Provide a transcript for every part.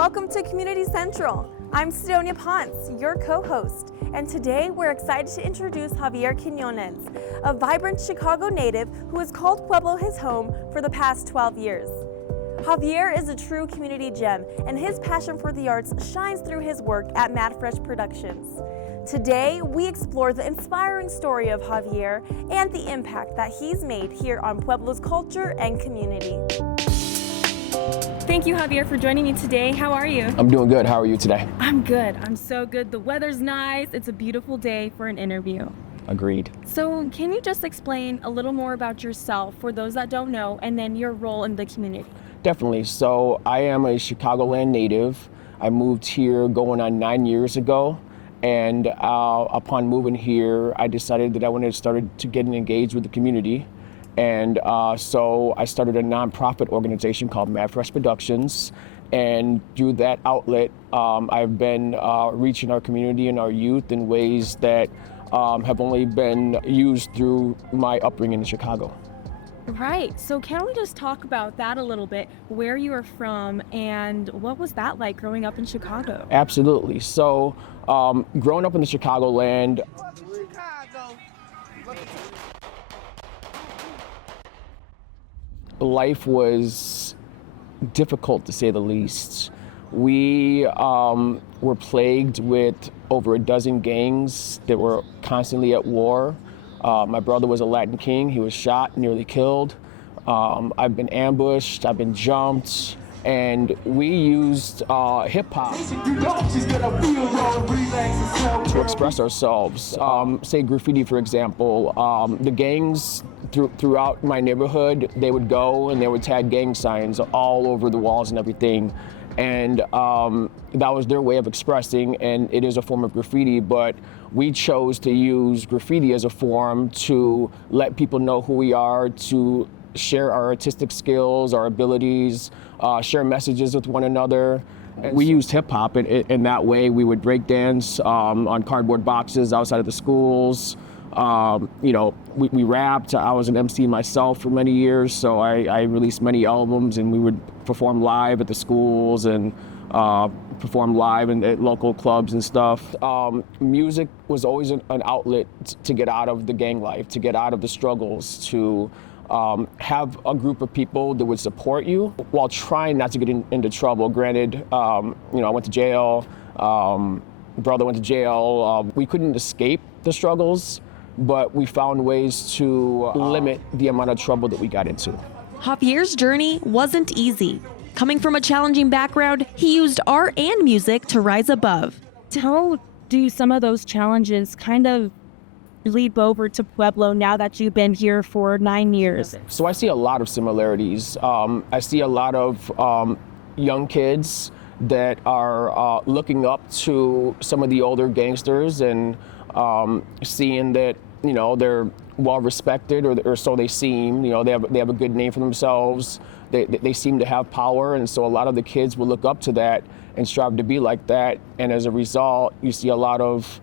Welcome to Community Central. I'm Sidonia Ponce, your co-host, and today we're excited to introduce Javier Quinones, a vibrant Chicago native who has called Pueblo his home for the past 12 years. Javier is a true community gem, and his passion for the arts shines through his work at Mad Fresh Productions. Today, we explore the inspiring story of Javier and the impact that he's made here on Pueblo's culture and community. Thank you, Javier, for joining me today. How are you? I'm doing good. How are you today? I'm good. I'm so good. The weather's nice. It's a beautiful day for an interview. Agreed. So can you just explain a little more about yourself for those that don't know, and then your role in the community? Definitely. So I am a Chicagoland native. I moved here going on 9 years ago. And upon moving here, I decided that I wanted to start to get engaged with the community. And so I started a nonprofit organization called Mad Fresh Productions. And through that outlet, I've been reaching our community and our youth in ways that have only been used through my upbringing in Chicago. Right. So can we just talk about that a little bit, where you are from and what was that like growing up in Chicago? Absolutely. So growing up in the Chicagoland, life was difficult to say the least. We were plagued with over a dozen gangs that were constantly at war. My brother was a Latin king. He was shot, nearly killed. I've been ambushed, I've been jumped, and we used hip hop to express ourselves. Say graffiti, for example. The gangs throughout my neighborhood, they would go and they would tag gang signs all over the walls and everything. And that was their way of expressing, and it is a form of graffiti, but we chose to use graffiti as a form to let people know who we are, to share our artistic skills, our abilities, share messages with one another. We used hip hop in that way. We would break dance on cardboard boxes outside of the schools. We rapped. I was an MC myself for many years, so I released many albums, and we would perform live at the schools and perform live at local clubs and stuff. Music was always an outlet to get out of the gang life, to get out of the struggles, to have a group of people that would support you while trying not to get into trouble. Granted, I went to jail, brother went to jail. We couldn't escape the struggles, but we found ways to limit the amount of trouble that we got into. Javier's journey wasn't easy. Coming from a challenging background, he used art and music to rise above. How do some of those challenges kind of leap over to Pueblo now that you've been here for 9 years? So I see a lot of similarities. I see a lot of young kids that are looking up to some of the older gangsters and seeing that, they're well respected, or so they seem. They have a good name for themselves. They seem to have power, and so a lot of the kids will look up to that and strive to be like that. And as a result, you see a lot of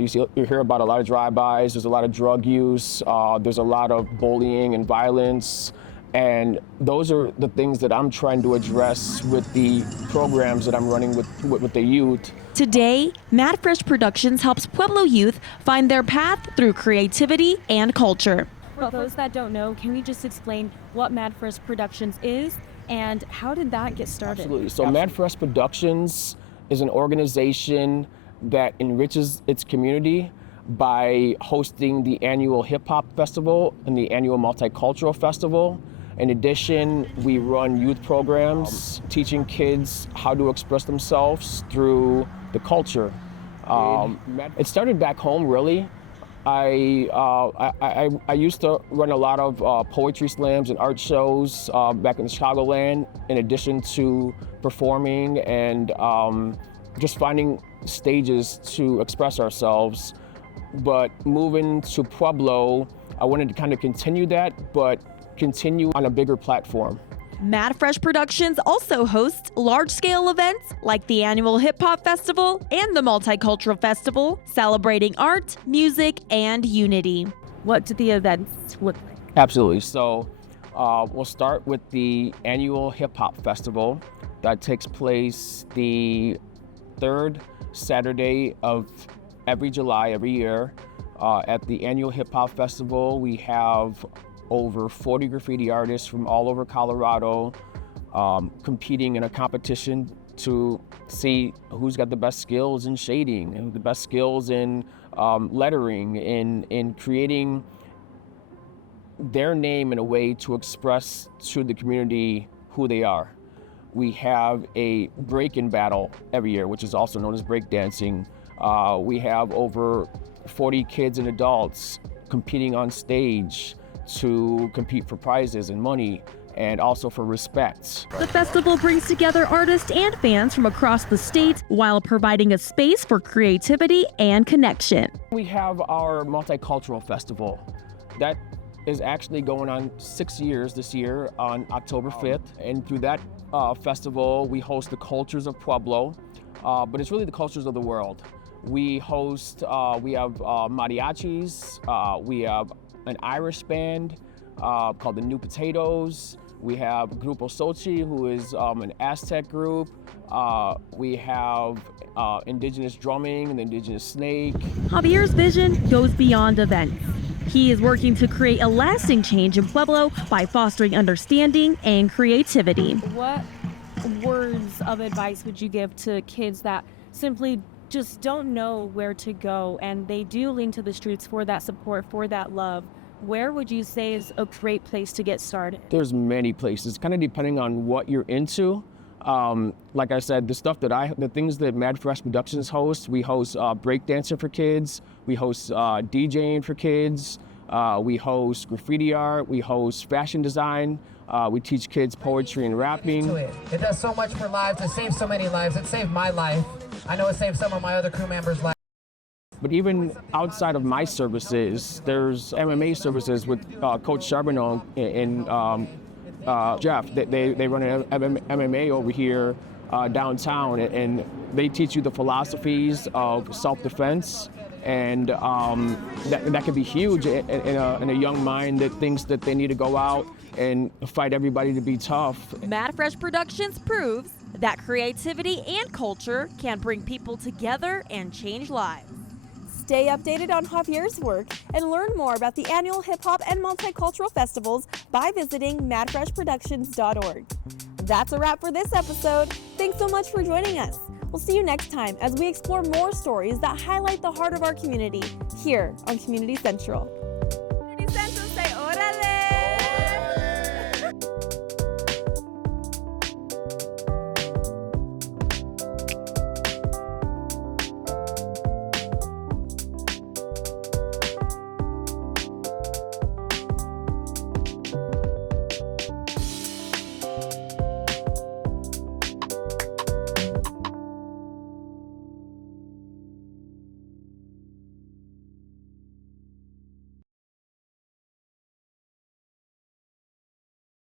you hear about a lot of drive-bys. There's a lot of drug use. There's a lot of bullying and violence. And those are the things that I'm trying to address with the programs that I'm running with the youth. Today, Mad Fresh Productions helps Pueblo youth find their path through creativity and culture. For those that don't know, can you just explain what Mad Fresh Productions is and how did that get started? Absolutely. So Mad Fresh Productions is an organization that enriches its community by hosting the annual Hip Hop Festival and the annual Multicultural Festival. In addition, we run youth programs teaching kids how to express themselves through the culture. It started back home, really. I used to run a lot of poetry slams and art shows back in Chicagoland, in addition to performing and just finding stages to express ourselves. But moving to Pueblo, I wanted to kind of continue that, but continue on a bigger platform. Mad Fresh Productions also hosts large-scale events like the annual Hip Hop Festival and the Multicultural Festival, celebrating art, music, and unity. What do the events look like? Absolutely. So We'll start with the annual Hip Hop Festival that takes place the third Saturday of every July every year. At the annual Hip Hop Festival, we have over 40 graffiti artists from all over Colorado competing in a competition to see who's got the best skills in shading and the best skills in lettering, in creating their name in a way to express to the community who they are. We have a break-in battle every year, which is also known as breakdancing. We have over 40 kids and adults competing on stage to compete for prizes and money, and also for respect. The festival brings together artists and fans from across the state while providing a space for creativity and connection. We have our multicultural festival. That is actually going on 6 years this year on October 5th. And through that festival, we host the cultures of Pueblo, but it's really the cultures of the world. We host, we have mariachis, we have an Irish band called the New Potatoes. We have Grupo Sochi, who is an Aztec group. We have indigenous drumming and the indigenous snake. Javier's vision goes beyond events. He is working to create a lasting change in Pueblo by fostering understanding and creativity. What words of advice would you give to kids that simply just don't know where to go and they do lean to the streets for that support, for that love? Where would you say is a great place to get started? There's many places, kind of depending on what you're into. Like I said, the things that Mad Fresh Productions hosts, we host breakdancing for kids, we host DJing for kids, we host graffiti art, we host fashion design, we teach kids poetry and rapping. It does so much for lives, it saves so many lives, it saved my life. I know it saved some of my other crew members' lives. But even outside of my services, there's MMA services with Coach Charbonneau and Jeff. They run an MMA over here downtown, and they teach you the philosophies of self-defense, and that can be huge in a young mind that thinks that they need to go out and fight everybody to be tough. Mad Fresh Productions proves that creativity and culture can bring people together and change lives. Stay updated on Javier's work and learn more about the annual hip hop and multicultural festivals by visiting madfreshproductions.org. That's a wrap for this episode. Thanks so much for joining us. We'll see you next time as we explore more stories that highlight the heart of our community here on Community Central.